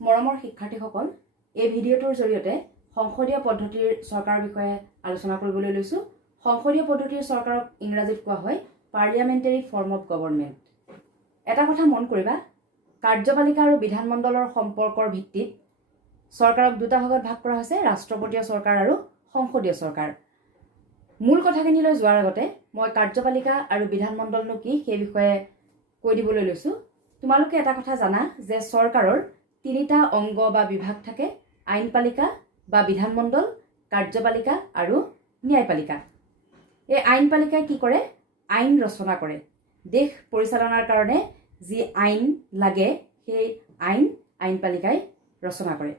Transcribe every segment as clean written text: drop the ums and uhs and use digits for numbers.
মৰমৰ শিক্ষাৰ্থীসকল, এই ভিডিঅ'টোৰ জৰিয়তে সংসদীয় পদ্ধতিৰ চৰকাৰৰ বিষয়ে আলোচনা কৰিবলৈ লৈছোঁ। সংসদীয় পদ্ধতিৰ চৰকাৰক ইংৰাজীত কোৱা হয় পাৰ্লিয়ামেণ্টাৰী ফৰ্ম অফ গভৰ্ণমেণ্ট। এটা কথা মন কৰিবা, কাৰ্যপালিকা আৰু বিধানমণ্ডলৰ সম্পৰ্কৰ ভিত্তিত চৰকাৰক দুটা ভাগত ভাগ কৰা হৈছে, ৰাষ্ট্ৰপতীয় চৰকাৰ আৰু সংসদীয় চৰকাৰ। মূল কথাখিনিলৈ যোৱাৰ আগতে মই কাৰ্যপালিকা আৰু বিধানমণ্ডলনো কি সেই বিষয়ে কৈ দিবলৈ লৈছোঁ। তোমালোকে এটা কথা জানা যে চৰকাৰৰ তিনিটা অংগ বা বিভাগ থাকে, আইনপালিকা বা বিধানমণ্ডল, কাৰ্যপালিকা আৰু ন্যায়পালিকা। এই আইনপালিকাই কি কৰে? আইন ৰচনা কৰে। দেশ পৰিচালনাৰ কাৰণে যি আইন লাগে সেই আইনপালিকাই ৰচনা কৰে।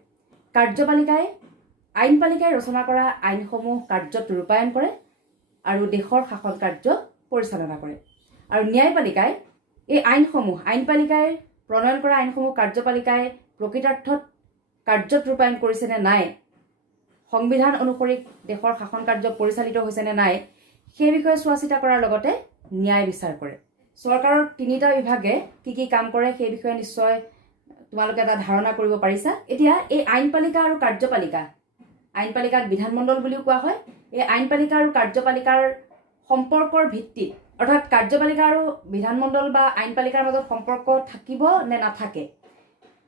আইনপালিকাই ৰচনা কৰা আইনসমূহ কাৰ্যত ৰূপায়ণ কৰে আৰু দেশৰ শাসন কাৰ্য পৰিচালনা কৰে। আৰু ন্যায়পালিকাই এই আইনপালিকাই প্ৰণয়ন কৰা আইনসমূহ কাৰ্যপালিকাই প্ৰকৃতাৰ্থত কাৰ্যত ৰূপায়ণ কৰিছে নে নাই, সংবিধান অনুসৰি দেশৰ শাসন কাৰ্য পৰিচালিত হৈছে নে নাই, সেই বিষয়ে চোৱা চিতা কৰাৰ লগতে ন্যায় বিচাৰ কৰে। চৰকাৰৰ তিনিটা বিভাগে কি কি কাম কৰে সেই বিষয়ে নিশ্চয় তোমালোকে এটা ধাৰণা কৰিব পাৰিছা। এতিয়া এই আইনপালিকা আৰু কাৰ্যপালিকা, আইনপালিকাক বিধানমণ্ডল বুলিও কোৱা হয়, এই আইনপালিকা আৰু কাৰ্যপালিকাৰ সম্পৰ্কৰ ভিত্তিত, অৰ্থাৎ কাৰ্যপালিকা আৰু বিধানমণ্ডল বা আইনপালিকাৰ মাজত সম্পৰ্ক থাকিব নে নাথাকে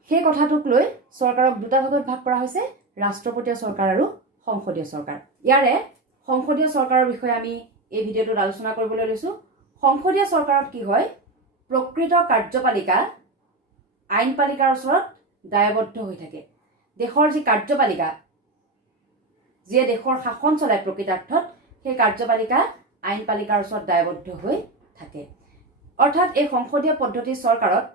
সেই কথাটোক লৈ চৰকাৰক দুটা ভাগত ভাগ কৰা হৈছে, ৰাষ্ট্ৰপতীয় চৰকাৰ আৰু সংসদীয় চৰকাৰ। ইয়াৰে সংসদীয় চৰকাৰৰ বিষয়ে আমি এই ভিডিঅ'টোত আলোচনা কৰিবলৈ লৈছোঁ। সংসদীয় চৰকাৰত কি হয়? প্ৰকৃত কাৰ্যপালিকা আইনপালিকাৰ ওচৰত দায়বদ্ধ হৈ থাকে। দেশৰ যি কাৰ্যপালিকা, যিয়ে দেশৰ শাসন চলায় প্ৰকৃতাৰ্থত, সেই কাৰ্যপালিকা আইনপালিকাৰ ওচৰত দায়বদ্ধ হৈ থাকে। অৰ্থাৎ এই সংসদীয় পদ্ধতিৰ চৰকাৰত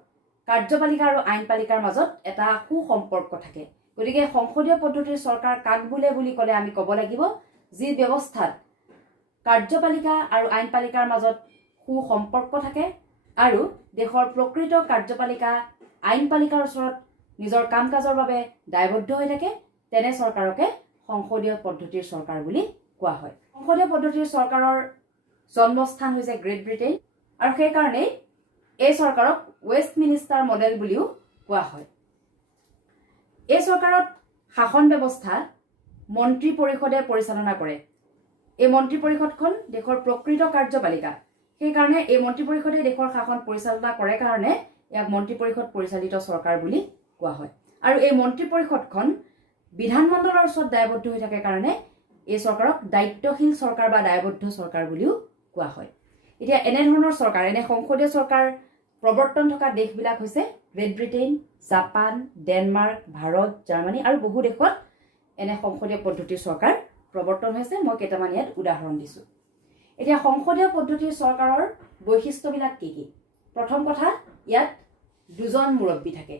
কাৰ্যপালিকা আৰু আইনপালিকাৰ মাজত এটা সুসম্পৰ্ক থাকে। গতিকে সংসদীয় পদ্ধতিৰ চৰকাৰ কাক বোলে বুলি ক'লে আমি ক'ব লাগিব যি ব্যৱস্থাত কাৰ্যপালিকা আৰু আইনপালিকাৰ মাজত সুসম্পৰ্ক থাকে আৰু দেশৰ প্ৰকৃত কাৰ্যপালিকা আইনপালিকাৰ ওচৰত নিজৰ কাম কাজৰ বাবে দায়বদ্ধ হৈ থাকে, তেনে চৰকাৰকে সংসদীয় পদ্ধতিৰ চৰকাৰ বুলি কোৱা হয়। সংসদীয় পদ্ধতিৰ চৰকাৰৰ জন্মস্থান হৈছে গ্ৰেট ব্ৰিটেইন আৰু সেইকাৰণেই এই চৰকাৰক ৱেষ্টমিনিষ্টাৰ মডেল বুলিও কোৱা হয়। এই চৰকাৰত শাসন ব্যৱস্থা মন্ত্ৰী পৰিষদে পৰিচালনা কৰে। এই মন্ত্ৰী পৰিষদখন দেশৰ প্ৰকৃত কাৰ্যপালিকা, সেইকাৰণে এই মন্ত্ৰী পৰিষদে দেশৰ শাসন পৰিচালনা কৰে কাৰণে ইয়াক মন্ত্ৰী পৰিষদ পৰিচালিত চৰকাৰ বুলি কোৱা হয়। আৰু এই মন্ত্ৰী পৰিষদখন বিধানমণ্ডলৰ ওচৰত দায়বদ্ধ হৈ থাকে কাৰণে এই চৰকাৰক দায়িত্বশীল চৰকাৰ বা দায়বদ্ধ চৰকাৰ বুলিও কোৱা হয়। এতিয়া এনেধৰণৰ চৰকাৰ, এনে সংসদীয় চৰকাৰ প্ৰৱৰ্তন থকা দেশবিলাক হৈছে great Britain, Japan, Denmark, Bharat, Germany আৰু বহু দেশত এনে সংসদীয় পদ্ধতিৰ চৰকাৰ প্ৰৱৰ্তন হৈছে। মই কেইটামান ইয়াত উদাহৰণ দিছোঁ। এতিয়া সংসদীয় পদ্ধতিৰ চৰকাৰৰ বৈশিষ্ট্যবিলাক কি কি? প্ৰথম কথা, ইয়াত দুজন মুৰব্বী থাকে।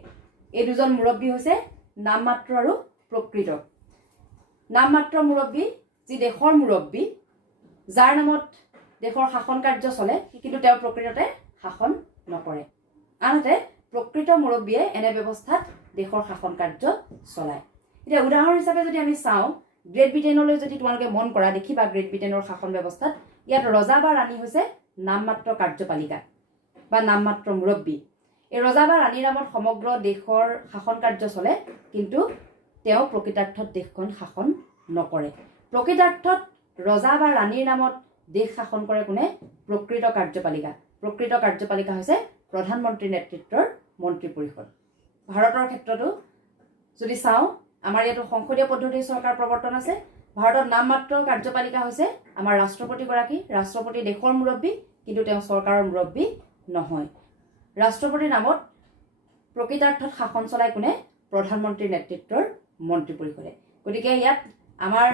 এই দুজন মুৰব্বী হৈছে নামমাত্ৰ আৰু প্ৰকৃত। নামমাত্ৰ মুৰব্বী যি দেশৰ মুৰব্বী, যাৰ নামত দেশৰ শাসন কাৰ্য চলে, কিন্তু তেওঁ প্ৰকৃততে শাসন নকৰে। আনহাতে প্ৰকৃত মুৰব্বীয়ে এনে ব্যৱস্থাত দেশৰ শাসন কাৰ্য চলায়। এতিয়া উদাহৰণ হিচাপে যদি আমি চাওঁ, গ্ৰেট ব্ৰিটেইনলৈ যদি তোমালোকে মন কৰা, দেখিবা গ্ৰেট ব্ৰিটেইনৰ শাসন ব্যৱস্থাত ইয়াত ৰজা বা ৰাণী হৈছে নামমাত্ৰ কাৰ্যপালিকা বা নামমাত্ৰ মুৰব্বী। এই ৰজা বা ৰাণীৰ নামত সমগ্ৰ দেশৰ শাসন কাৰ্য চলে, কিন্তু তেওঁ প্ৰকৃতাৰ্থত দেশখন শাসন নকৰে। প্ৰকৃতাৰ্থত ৰজা বা ৰাণীৰ নামত দেশ শাসন কৰে কোনে? প্ৰকৃত কাৰ্যপালিকা। প্ৰকৃত কাৰ্যপালিকা হৈছে প্ৰধানমন্ত্ৰীৰ নেতৃত্বৰ মন্ত্ৰী পৰিষদ। ভাৰতৰ ক্ষেত্ৰতো যদি চাওঁ, আমাৰ ইয়াতো সংসদীয় পদ্ধতিৰ চৰকাৰ প্ৰৱৰ্তন আছে। ভাৰতত নামমাত্ৰ কাৰ্যপালিকা হৈছে আমাৰ ৰাষ্ট্ৰপতিগৰাকী। ৰাষ্ট্ৰপতি দেশৰ মুৰব্বী, কিন্তু তেওঁ চৰকাৰৰ মুৰব্বী নহয়। ৰাষ্ট্ৰপতিৰ নামত প্ৰকৃতাৰ্থত শাসন চলাই কোনে? প্ৰধানমন্ত্ৰীৰ নেতৃত্বৰ মন্ত্ৰী পৰিষদে। গতিকে ইয়াত আমাৰ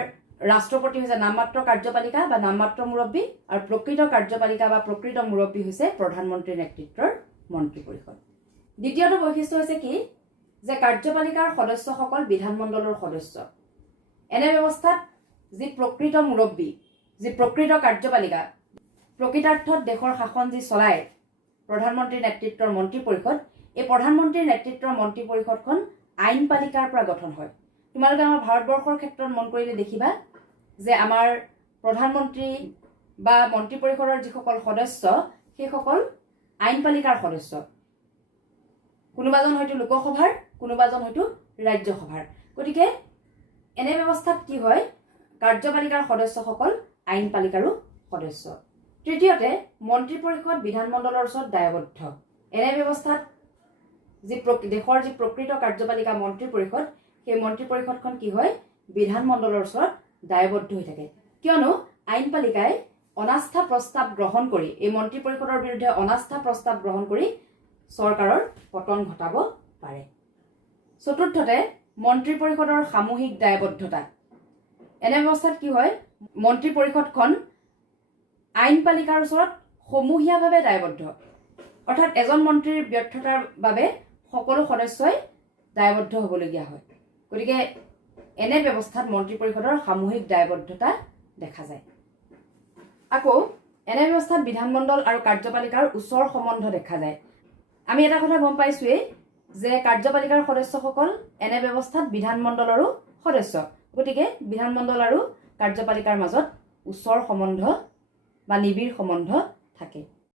ৰাষ্ট্ৰপতি হৈছে নামমাত্ৰ কাৰ্যপালিকা বা নামমাত্ৰ মুৰব্বী, আৰু প্ৰকৃত কাৰ্যপালিকা বা প্ৰকৃত মুৰব্বী হৈছে প্ৰধানমন্ত্ৰীৰ নেতৃত্বৰ মন্ত্ৰী পৰিষদ। দ্বিতীয়টো বৈশিষ্ট্য হৈছে কি? যে কাৰ্যপালিকাৰ সদস্যসকল বিধানমণ্ডলৰ সদস্য। এনে ব্যৱস্থাত যি প্ৰকৃত মুৰব্বী, যি প্ৰকৃত কাৰ্যপালিকা, প্ৰকৃতাৰ্থত দেশৰ শাসন যি চলায় প্ৰধানমন্ত্ৰীৰ নেতৃত্বৰ মন্ত্ৰী পৰিষদ, এই প্ৰধানমন্ত্ৰীৰ নেতৃত্বৰ মন্ত্ৰী পৰিষদখন আইনপালিকাৰ পৰা গঠন হয়। তোমালোকে আমাৰ ভাৰতবৰ্ষৰ ক্ষেত্ৰত মন কৰিলে দেখিবা যে আমাৰ প্ৰধানমন্ত্ৰী বা মন্ত্ৰী পৰিষদৰ যিসকল সদস্য, সেইসকল আইনপালিকাৰ সদস্য। কোনোবাজন হয়তো লোকসভাৰ, কোনোবাজন হয়তো ৰাজ্যসভাৰ। গতিকে এনে ব্যৱস্থাত কি হয়, কাৰ্যপালিকাৰ সদস্যসকল আইনপালিকাৰো সদস্য। তৃতীয়তে মন্ত্ৰী পৰিষদ বিধানমণ্ডলৰ ওচৰত দায়বদ্ধ। এনে ব্যৱস্থাত দেশৰ যি প্ৰকৃত কাৰ্যপালিকা মন্ত্ৰী পৰিষদ, সেই মন্ত্ৰী পৰিষদখন কি হয়, বিধানমণ্ডলৰ ওচৰত দায়বদ্ধ হৈ থাকে। কিয়নো আইনপালিকাই অনাস্থা প্ৰস্তাৱ গ্ৰহণ কৰি, এই মন্ত্ৰী পৰিষদৰ বিৰুদ্ধে অনাস্থা প্ৰস্তাৱ গ্ৰহণ কৰি চৰকাৰৰ পতন ঘটাব পাৰে। চতুৰ্থতে মন্ত্ৰী পৰিষদৰ সামূহিক দায়বদ্ধতা। এনে ব্যৱস্থাত কি হয়, মন্ত্ৰী পৰিষদখন আইনপালিকাৰ ওচৰত সমূহীয়াভাৱে দায়বদ্ধ। অৰ্থাৎ এজন মন্ত্ৰীৰ ব্যৰ্থতাৰ বাবে সকলো সদস্যই দায়বদ্ধ হ'বলগীয়া হয়। গতিকে এনে ব্যৱস্থাত মন্ত্ৰী পৰিষদৰ সামূহিক দায়বদ্ধতা দেখা যায়। আকৌ এনে ব্যৱস্থাত বিধানমণ্ডল আৰু কাৰ্যপালিকাৰ ওচৰ সম্বন্ধ দেখা যায়। আমি এটা কথা গম পাইছোৱেই যে কাৰ্যপালিকাৰ সদস্যসকল এনে ব্যৱস্থাত বিধানমণ্ডলৰো সদস্য। গতিকে বিধানমণ্ডল আৰু কাৰ্যপালিকাৰ মাজত ওচৰ সম্বন্ধ বা নিবিড় সম্বন্ধ থাকে।